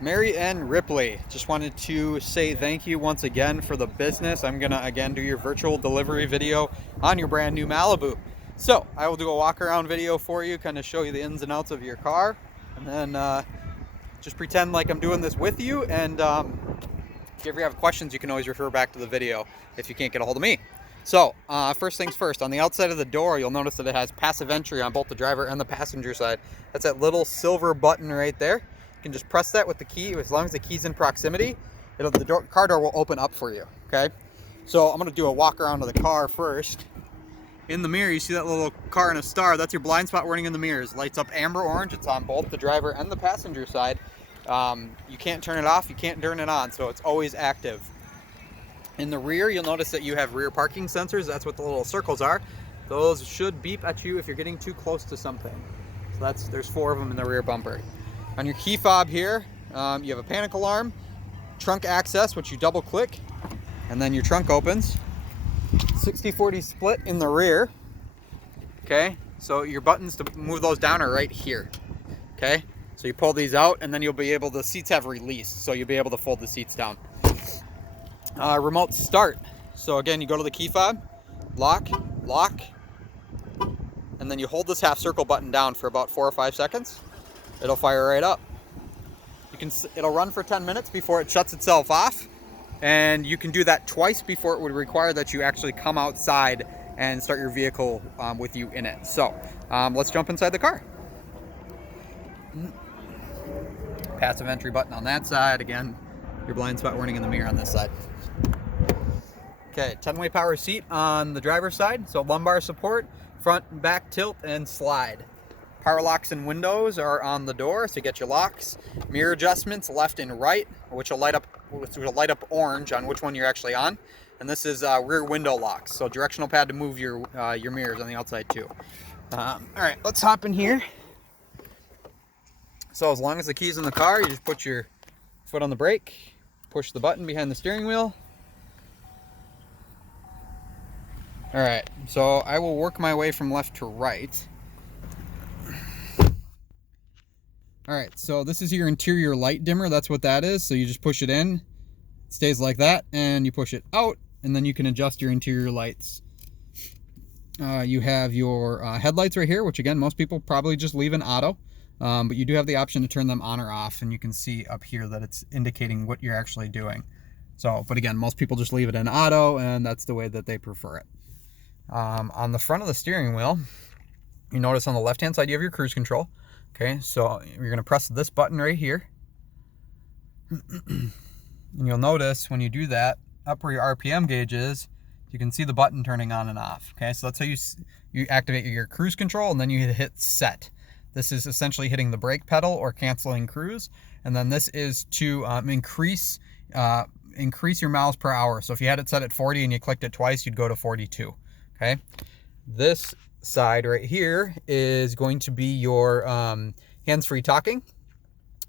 Mary Ann Ripley, just wanted to say thank you once again for the business. I'm gonna again do your virtual delivery video on your brand new Malibu. So I will do a walk around video for you, kind of show you the ins and outs of your car, and then just pretend like I'm doing this with you. And if you ever have questions, you can always refer back to the video if you can't get a hold of me. So first things first, on the outside of the door, you'll notice that it has passive entry on both the driver and the passenger side. That's that little silver button right there. You can just press that with the key. As long as the key's in proximity, the car door will open up for you, okay? So I'm gonna do a walk around of the car first. In the mirror, you see that little car and a star. That's your blind spot warning in the mirrors. Lights up amber orange. It's on both the driver and the passenger side. You can't turn it off, you can't turn it on, so it's always active. In the rear, you'll notice that you have rear parking sensors. That's what the little circles are. Those should beep at you if you're getting too close to something. So there's 4 of them in the rear bumper. On your key fob here, you have a panic alarm, trunk access, which you double click, and then your trunk opens. 60/40 split in the rear. Okay, so your buttons to move those down are right here. Okay, so you pull these out, and then you'll be able, the seats have released, so you'll be able to fold the seats down. Remote start. So again, you go to the key fob, lock, and then you hold this half circle button down for about 4 or 5 seconds. It'll fire right up. It'll run for 10 minutes before it shuts itself off, and you can do that twice before it would require that you actually come outside and start your vehicle with you in it. So let's jump inside the car. Passive entry button on that side. Again, your blind spot warning in the mirror on this side. Okay, 10-way power seat on the driver's side, so lumbar support, front and back tilt, and slide. Power locks and windows are on the door, so you get your locks. Mirror adjustments, left and right, which will light up orange on which one you're actually on. And this is rear window locks, so directional pad to move your mirrors on the outside too. All right, let's hop in here. So as long as the key's in the car, you just put your foot on the brake, push the button behind the steering wheel. All right, so I will work my way from left to right. All right, so this is your interior light dimmer. That's what that is. So you just push it in, it stays like that, and you push it out, and then you can adjust your interior lights. You have your headlights right here, which again, most people probably just leave in auto, but you do have the option to turn them on or off, and you can see up here that it's indicating what you're actually doing. So, but again, most people just leave it in auto, and that's the way that they prefer it. On the front of the steering wheel, you notice on the left-hand side, you have your cruise control. Okay, so you're going to press this button right here. And you'll notice when you do that, up where your RPM gauge is, you can see the button turning on and off. Okay, so that's how you activate your cruise control, and then you hit set. This is essentially hitting the brake pedal or canceling cruise. And then this is to increase your miles per hour. So if you had it set at 40 and you clicked it twice, you'd go to 42. Okay, this side right here is going to be your hands-free talking.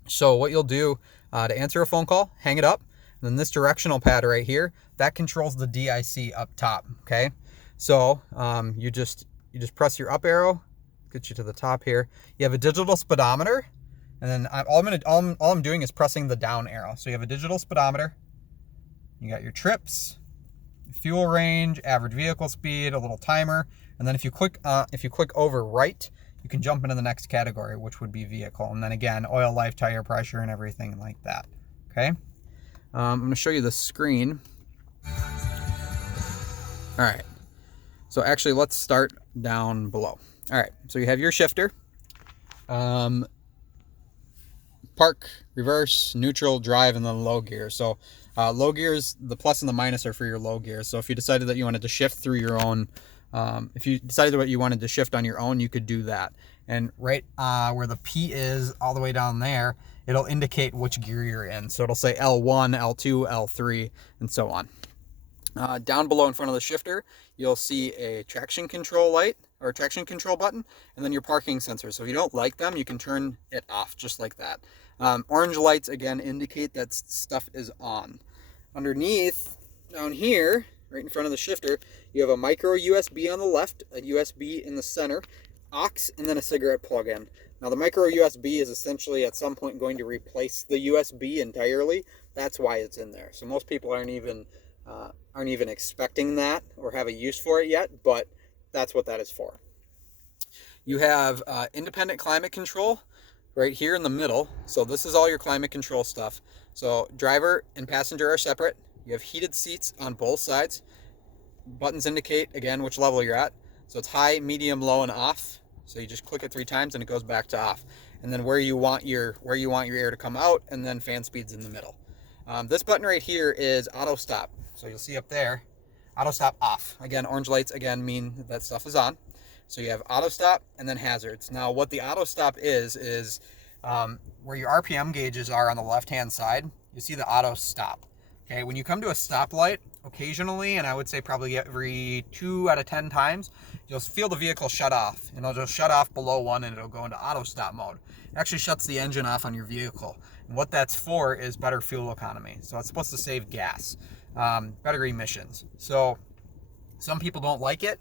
So what you'll do to answer a phone call, hang it up, and then this directional pad right here, that controls the DIC up top. Okay, so you just press your up arrow, gets you to the top here. You have a digital speedometer, and then all I'm doing is pressing the down arrow. So you have a digital speedometer, you got your trips, fuel range, average vehicle speed, a little timer, and then if you click over right, you can jump into the next category, which would be vehicle, and then again, oil, life, tire pressure, and everything like that. Okay, I'm going to show you the screen. All right, so actually, let's start down below. All right, so you have your shifter, park, reverse, neutral, drive, and then low gear. So low gears, the plus and the minus are for your low gears. So if you decided that you wanted to shift through your own, if you decided what you wanted to shift on your own, you could do that. And right where the P is, all the way down there, it'll indicate which gear you're in. So it'll say L1, L2, L3, and so on. Down below in front of the shifter, you'll see a traction control light or traction control button, and then your parking sensor. So if you don't like them, you can turn it off just like that. Orange lights, again, indicate that stuff is on. Underneath, down here, right in front of the shifter, you have a micro USB on the left, a USB in the center, aux, and then a cigarette plug-in. Now the micro USB is essentially at some point going to replace the USB entirely. That's why it's in there. So most people aren't even expecting that or have a use for it yet, but that's what that is for. You have independent climate control right here in the middle. So this is all your climate control stuff. So driver and passenger are separate. You have heated seats on both sides. Buttons indicate, again, which level you're at. So it's high, medium, low, and off. So you just click it 3 times and it goes back to off. And then where you want your air to come out, and then fan speeds in the middle. This button right here is auto stop. So you'll see up there, auto stop off. Again, orange lights again mean that stuff is on. So you have auto stop and then hazards. Now what the auto stop is where your RPM gauges are on the left-hand side. You see the auto stop. Okay, when you come to a stoplight, occasionally, and I would say probably every 2 out of 10 times, you'll feel the vehicle shut off, and it'll just shut off below 1 and it'll go into auto stop mode. It actually shuts the engine off on your vehicle. And what that's for is better fuel economy. So it's supposed to save gas, better emissions. So some people don't like it.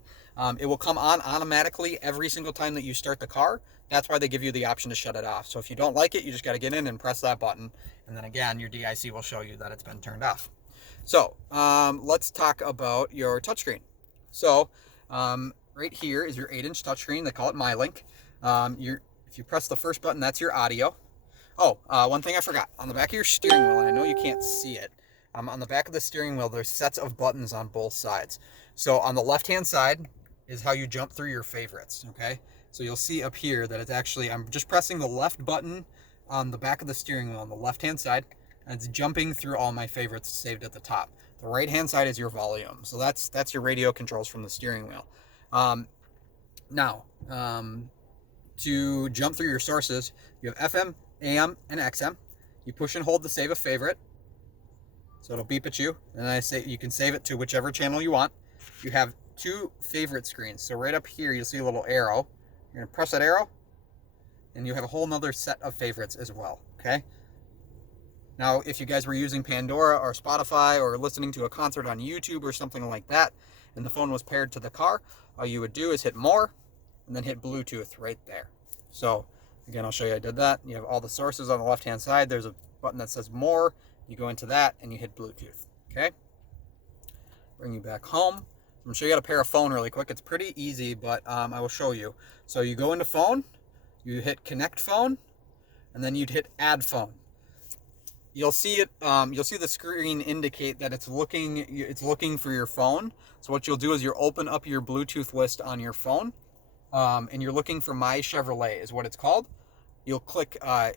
It will come on automatically every single time that you start the car. That's why they give you the option to shut it off. So if you don't like it, you just got to get in and press that button. And then again, your DIC will show you that it's been turned off. So let's talk about your touchscreen. So right here is your 8-inch touchscreen. They call it MyLink. If you press the first button, that's your audio. Oh, one thing I forgot. On the back of your steering wheel, and I know you can't see it, on the back of the steering wheel, there's sets of buttons on both sides. So on the left-hand side is how you jump through your favorites, okay? So you'll see up here that it's actually, I'm just pressing the left button on the back of the steering wheel on the left-hand side, and it's jumping through all my favorites saved at the top. The right-hand side is your volume. So that's your radio controls from the steering wheel. Now, to jump through your sources, you have FM, AM, and XM. You push and hold to save a favorite. So it'll beep at you, and I say you can save it to whichever channel you want. You have 2 favorite screens. So right up here, you'll see a little arrow. You're gonna press that arrow, and you have a whole nother set of favorites as well, okay? Now, if you guys were using Pandora or Spotify or listening to a concert on YouTube or something like that, and the phone was paired to the car, all you would do is hit more, and then hit Bluetooth right there. So, again, I'll show you I did that. You have all the sources on the left-hand side. There's a button that says more. You go into that, and you hit Bluetooth, okay? Bring you back home. I'm going to show you how to pair a phone really quick. It's pretty easy, but I will show you. So you go into phone, you hit connect phone, and then you'd hit add phone. You'll see it. You'll see the screen indicate that it's looking for your phone. So what you'll do is you'll open up your Bluetooth list on your phone, and you're looking for My Chevrolet is what it's called. You'll click on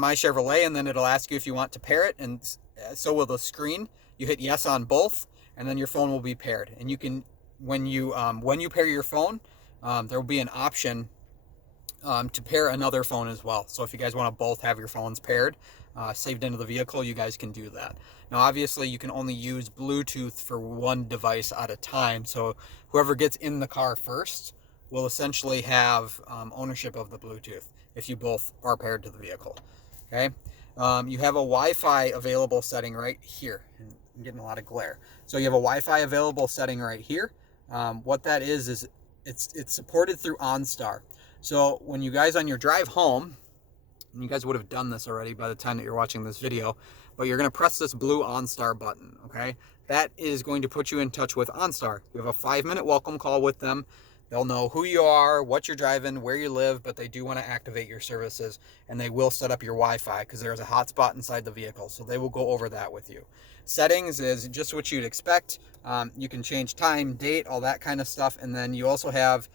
My Chevrolet, and then it'll ask you if you want to pair it, and so will the screen. You hit yes on both, and then your phone will be paired. And you can, when you pair your phone, there will be an option to pair another phone as well. So if you guys want to both have your phones paired, saved into the vehicle, you guys can do that. Now, obviously, you can only use Bluetooth for one device at a time. So whoever gets in the car first will essentially have ownership of the Bluetooth if you both are paired to the vehicle. Okay. You have a Wi-Fi available setting right here. And I'm getting a lot of glare. So you have a Wi-Fi available setting right here. What that is it's supported through OnStar. So when you guys on your drive home, and you guys would have done this already by the time that you're watching this video, but you're going to press this blue OnStar button, okay? That is going to put you in touch with OnStar. You have a 5-minute welcome call with them. They'll know who you are, what you're driving, where you live, but they do want to activate your services, and they will set up your Wi-Fi because there's a hotspot inside the vehicle, so they will go over that with you. Settings is just what you'd expect. You can change time, date, all that kind of stuff, and then you also have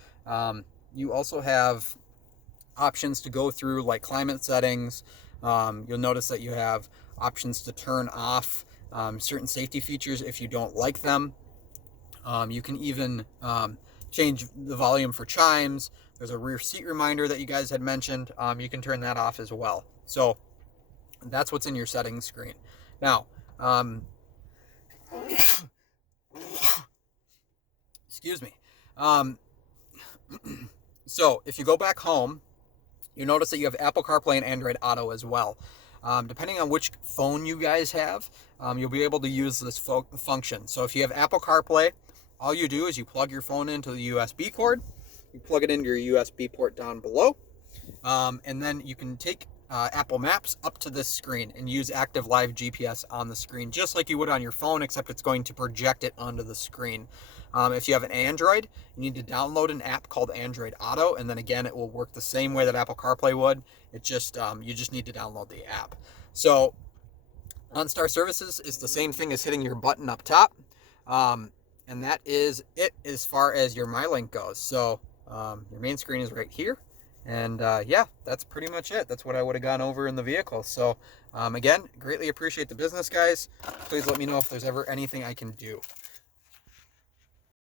options to go through, like climate settings. You'll notice that you have options to turn off certain safety features if you don't like them. You can even change the volume for chimes. There's a rear seat reminder that you guys had mentioned. You can turn that off as well. So that's what's in your settings screen. Now, excuse me. So if you go back home, you notice that you have Apple CarPlay and Android Auto as well. Depending on which phone you guys have, you'll be able to use this function. So if you have Apple CarPlay, all you do is you plug your phone into the USB cord, you plug it into your USB port down below, And then you can take Apple Maps up to this screen and use Active Live GPS on the screen, just like you would on your phone, except it's going to project it onto the screen. If you have an Android, you need to download an app called Android Auto, and then again, it will work the same way that Apple CarPlay would. It just you just need to download the app. So OnStar Services is the same thing as hitting your button up top, and that is it as far as your MyLink goes. So your main screen is right here. And yeah, that's pretty much it. That's what I would have gone over in the vehicle. So again, greatly appreciate the business, guys. Please let me know if there's ever anything I can do.